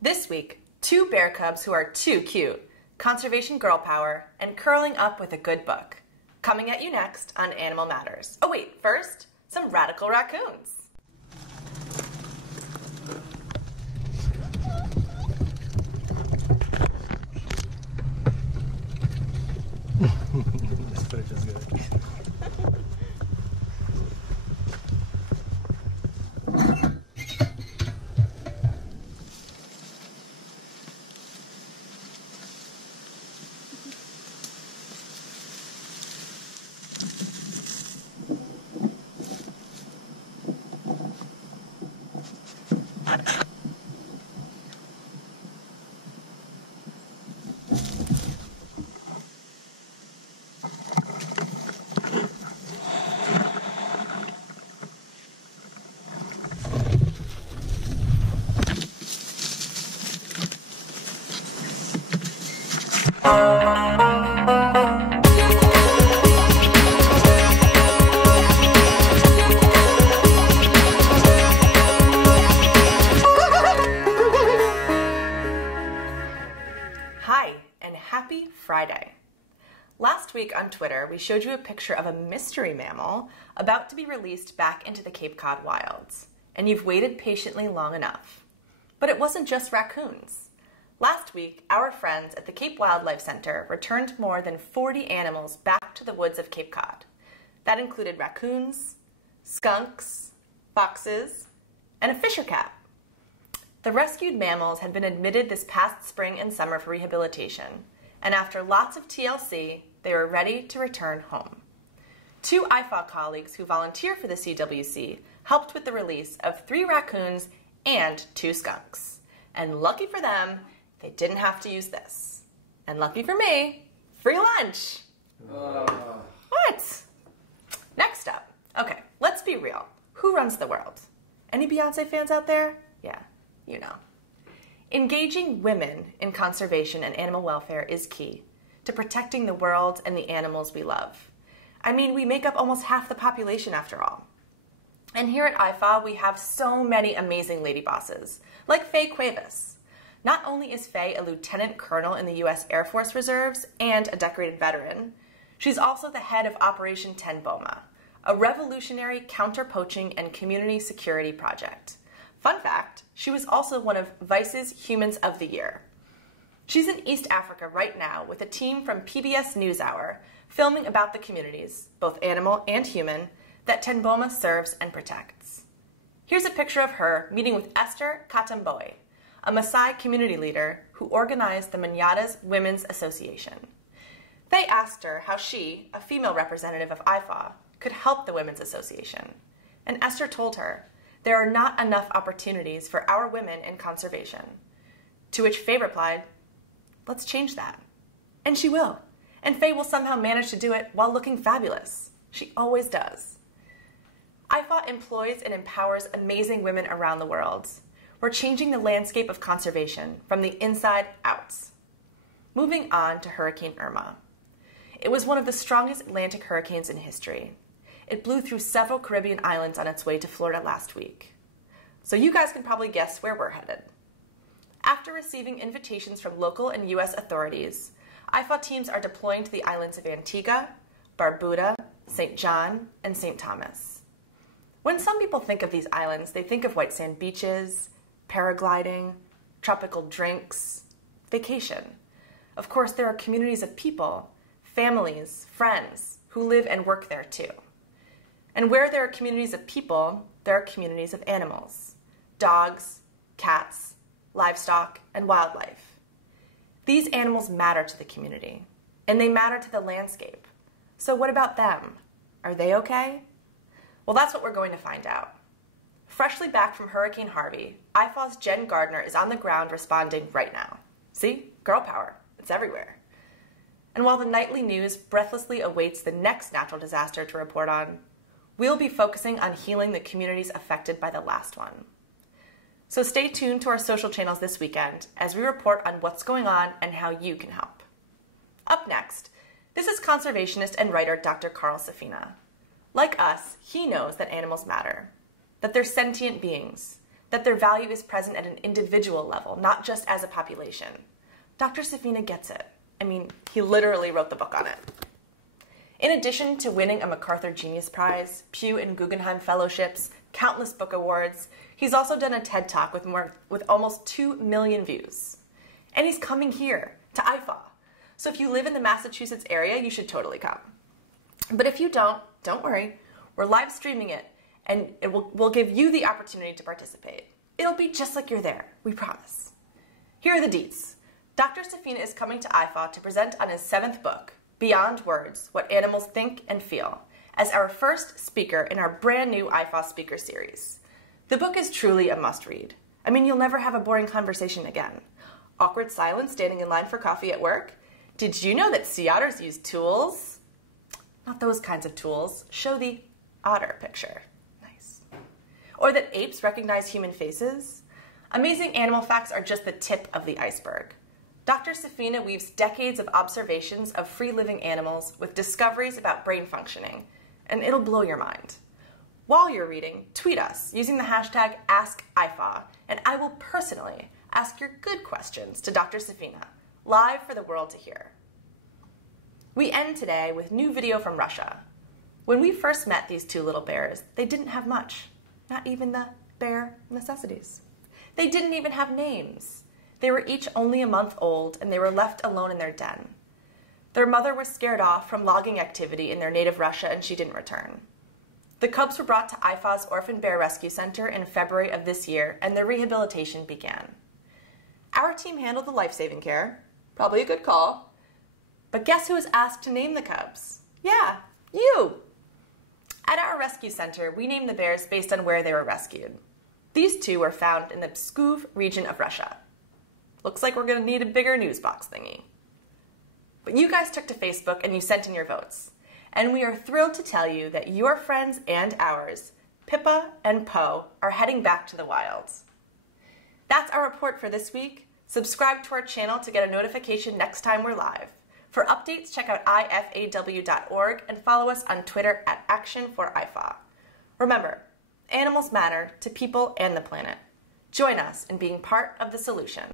This week, two bear cubs who are too cute, conservation girl power, and curling up with a good book. Coming at you next on Animal Matters. Oh wait, first, some radical raccoons. This footage is good. Hi, and happy Friday. Last week on Twitter, we showed you a picture of a mystery mammal about to be released back into the Cape Cod wilds, and you've waited patiently long enough. But it wasn't just raccoons. Last week, our friends at the Cape Wildlife Center returned more than 40 animals back to the woods of Cape Cod. That included raccoons, skunks, foxes, and a fisher cat. The rescued mammals had been admitted this past spring and summer for rehabilitation, and after lots of TLC, they were ready to return home. Two IFAW colleagues who volunteer for the CWC helped with the release of 3 raccoons and 2 skunks. And lucky for them, they didn't have to use this. And lucky for me, free lunch. What? Next up. Okay, let's be real. Who runs the world? Any Beyonce fans out there? Yeah, you know. Engaging women in conservation and animal welfare is key to protecting the world and the animals we love. I mean, we make up almost half the population after all. And here at IFAW, we have so many amazing lady bosses, like Faye Cuevas. Not only is Faye a lieutenant colonel in the U.S. Air Force Reserves and a decorated veteran, she's also the head of Operation Tenboma, a revolutionary counter-poaching and community security project. Fun fact, she was also one of Vice's Humans of the Year. She's in East Africa right now with a team from PBS NewsHour filming about the communities, both animal and human, that Tenboma serves and protects. Here's a picture of her meeting with Esther Katamboy, a Maasai community leader who organized the Manyatas Women's Association. They asked her how she, a female representative of IFAW, could help the Women's Association. And Esther told her, there are not enough opportunities for our women in conservation. To which Faye replied, let's change that. And she will. And Faye will somehow manage to do it while looking fabulous. She always does. IFAW employs and empowers amazing women around the world. We're changing the landscape of conservation from the inside out. Moving on to Hurricane Irma. It was one of the strongest Atlantic hurricanes in history. It blew through several Caribbean islands on its way to Florida last week. So you guys can probably guess where we're headed. After receiving invitations from local and U.S. authorities, IFAW teams are deploying to the islands of Antigua, Barbuda, St. John, and St. Thomas. When some people think of these islands, they think of white sand beaches, paragliding, tropical drinks, vacation. Of course, there are communities of people, families, friends, who live and work there too. And where there are communities of people, there are communities of animals, dogs, cats, livestock, and wildlife. These animals matter to the community, and they matter to the landscape. So what about them? Are they okay? Well, that's what we're going to find out. Freshly back from Hurricane Harvey, IFAW's Jen Gardner is on the ground responding right now. See? Girl power. It's everywhere. And while the nightly news breathlessly awaits the next natural disaster to report on, we'll be focusing on healing the communities affected by the last one. So stay tuned to our social channels this weekend as we report on what's going on and how you can help. Up next, this is conservationist and writer Dr. Carl Safina. Like us, he knows that animals matter, that they're sentient beings, that their value is present at an individual level, not just as a population. Dr. Safina gets it. I mean, he literally wrote the book on it. In addition to winning a MacArthur Genius Prize, Pew and Guggenheim Fellowships, countless book awards, he's also done a TED Talk with almost 2 million views. And he's coming here, to IFAW. So if you live in the Massachusetts area, you should totally come. But if you don't worry. We're live streaming it, and we'll give you the opportunity to participate. It'll be just like you're there, we promise. Here are the deets. Dr. Safina is coming to IFAW to present on his 7th book, Beyond Words, What Animals Think and Feel, as our first speaker in our brand new IFAW speaker series. The book is truly a must-read. I mean, you'll never have a boring conversation again. Awkward silence standing in line for coffee at work? Did you know that sea otters use tools? Not those kinds of tools. Show the otter picture. Nice. Or that apes recognize human faces? Amazing animal facts are just the tip of the iceberg. Dr. Safina weaves decades of observations of free-living animals with discoveries about brain functioning, and it'll blow your mind. While you're reading, tweet us using the hashtag AskIFAW, and I will personally ask your good questions to Dr. Safina, live for the world to hear. We end today with new video from Russia. When we first met these 2 little bears, they didn't have much, not even the bare necessities. They didn't even have names. They were each only a month old, and they were left alone in their den. Their mother was scared off from logging activity in their native Russia, and she didn't return. The cubs were brought to IFAW's Orphan Bear Rescue Center in February of this year, and their rehabilitation began. Our team handled the life-saving care, probably a good call, but guess who was asked to name the cubs? Yeah, you! At our rescue center, we named the bears based on where they were rescued. These 2 were found in the Pskov region of Russia. Looks like we're going to need a bigger news box thingy. But you guys took to Facebook and you sent in your votes. And we are thrilled to tell you that your friends and ours, Pippa and Poe, are heading back to the wilds. That's our report for this week. Subscribe to our channel to get a notification next time we're live. For updates, check out IFAW.org and follow us on Twitter at Action4IFAW. Remember, animals matter to people and the planet. Join us in being part of the solution.